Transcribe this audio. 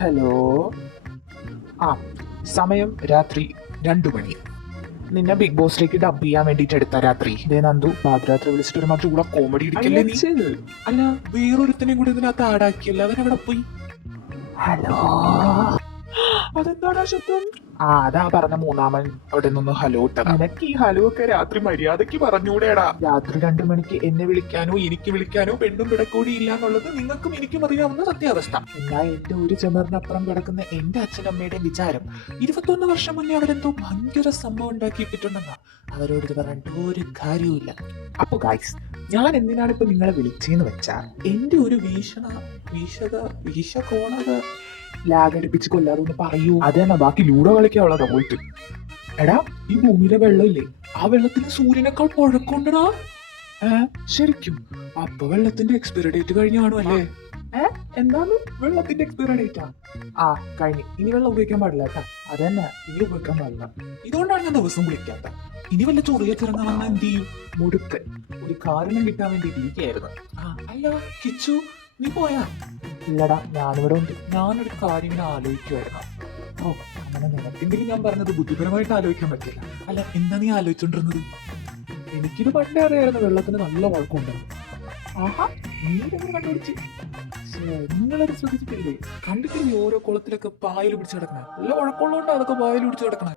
Hello. ആ, സമയം രാത്രി 2 മണി. നിന്നെ ബിഗ് ബോസിലേക്ക് ഡബ് ചെയ്യാൻ വേണ്ടിട്ട് എടുത്ത രാത്രി. ഇതേ നന്ദു പാതിരാത്രി വിളിച്ചിട്ട് ഒരു മാത്രം കൂടെ കോമഡി ഇടിക്കല്ലേ നീ? അല്ല, വേറൊരുത്തനെയും കൂടെ ഇതിനകത്ത് ആടാക്കിയല്ല, അവനവിടെ പോയി. ഹലോ, അതെന്താടാ ശബ്ദം? അതാ പറഞ്ഞ മൂന്നാമൻ അവിടെ നിന്ന് ഹലോ ഇട്ടത്. നിനക്ക് ഈ ഹലോ ഒക്കെ രാത്രി മര്യാദക്ക് പറഞ്ഞൂടേടാ. രാത്രി 2 മണിക്ക് എന്നെ വിളിക്കാനോ എനിക്ക് വിളിക്കാനോ പെണ്ണും പിടക്കൂടി ഇല്ല എന്നുള്ളത് നിങ്ങൾക്കും എനിക്കും അറിയാവുന്ന സത്യാവസ്ഥ. എന്നാ എന്റെ ഒരു ചെമറിനപ്പുറം കിടക്കുന്ന എന്റെ അച്ഛനമ്മയുടെ വിചാരം 21 വർഷം മുന്നേ അവരെന്തോ ഭയങ്കര സംഭവം ഉണ്ടാക്കിയിട്ടിട്ടുണ്ടെന്നാ. അവരോട് ഇത് പറഞ്ഞിട്ട് ഒരു കാര്യവുമില്ല. അപ്പൊ ഗൈസ്, ഞാൻ എന്തിനാണ് ഇപ്പൊ നിങ്ങളെ വിളിച്ചെന്ന് വെച്ചാൽ എന്റെ ഒരു വീശകോണക ലാഗടിപ്പിച്ച് കൊല്ലാതെ ഒന്ന് പറയൂ. അതെന്നാ ബാക്കി ലൂഡോ കളിക്കാനുള്ളതാ പോയിട്ട്. എടാ, ഈ ഭൂമിയിലെ വെള്ളമില്ലേ, ആ വെള്ളത്തിന് സൂര്യനേക്കാൾ പഴക്കമുണ്ടടാ. ശരിക്കും? അപ്പൊ വെള്ളത്തിന്റെ എക്സ്പയറി ഡേറ്റ് കഴിഞ്ഞു കാണുമല്ലേ? എന്താണ് വെള്ളത്തിന്റെ എക്സ്പയറി ഡേറ്റാ? കഴിഞ്ഞു. ഇനി വെള്ളം ഉപയോഗിക്കാൻ പാടില്ല കേട്ടാ. അതന്നെ, ഇനി ഉപയോഗിക്കാൻ പാടില്ല. ഇതുകൊണ്ടാണ് ഞാൻ ദിവസം വിളിക്കാത്ത. ഇനി വല്ല ചൊറിയ ചിറങ്ങ വന്ന എന്ത് ചെയ്യും? മുടുക്കൻ ഒരു കാരണം കിട്ടാൻ വേണ്ടിട്ട് ഇരിക്കുകയായിരുന്നു. അല്ല കിച്ചു, നീ പോയാ? ഇല്ലടാ, ഞാനിവിടെ ഉണ്ട്. ഞാനൊരു കാര്യം ഇങ്ങനെ ആലോചിക്കുമായിരുന്നു. അങ്ങനെ നിനക്കെന്തെങ്കിലും ഞാൻ പറഞ്ഞത് ബുദ്ധിപരമായിട്ട് ആലോചിക്കാൻ പറ്റില്ല. അല്ല, എന്താ നീ ആലോചിച്ചോണ്ടിരുന്നത്? എനിക്കിത് പണ്ടേ അറിയായിരുന്നു വെള്ളത്തിന് നല്ല വഴക്കമുണ്ടെന്ന്. നീ ഇതെങ്ങനെ കണ്ടുപിടിച്ച്? നിങ്ങളത് ശ്രദ്ധിച്ചിട്ടില്ലേ? കണ്ടിട്ടില്ലേ ഓരോ കുളത്തിലൊക്കെ പായൽ പിടിച്ച് കിടക്കണേ? നല്ല വഴക്കമുള്ളതുകൊണ്ട് അതൊക്കെ പായൽ പിടിച്ച് കിടക്കണേ.